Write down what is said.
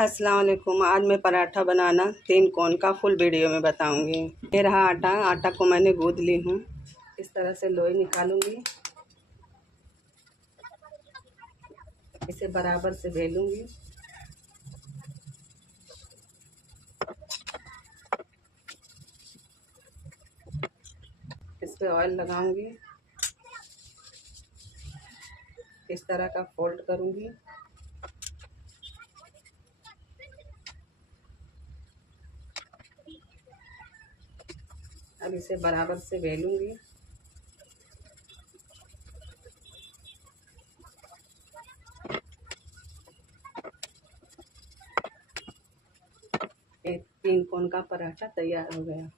अस्सलाम वालेकुम। आज मैं पराठा बनाना 3 कोण का फुल वीडियो में बताऊंगी। ये रहा आटा। आटा को मैंने गूंद ली हूँ। इस तरह से लोई निकालूंगी, इसे बराबर से बेलूंगी। इस पे ऑयल लगाऊंगी, इस तरह का फोल्ड करूंगी। अब इसे बराबर से बेलूंगी। एक 3 कोण का पराठा तैयार हो गया।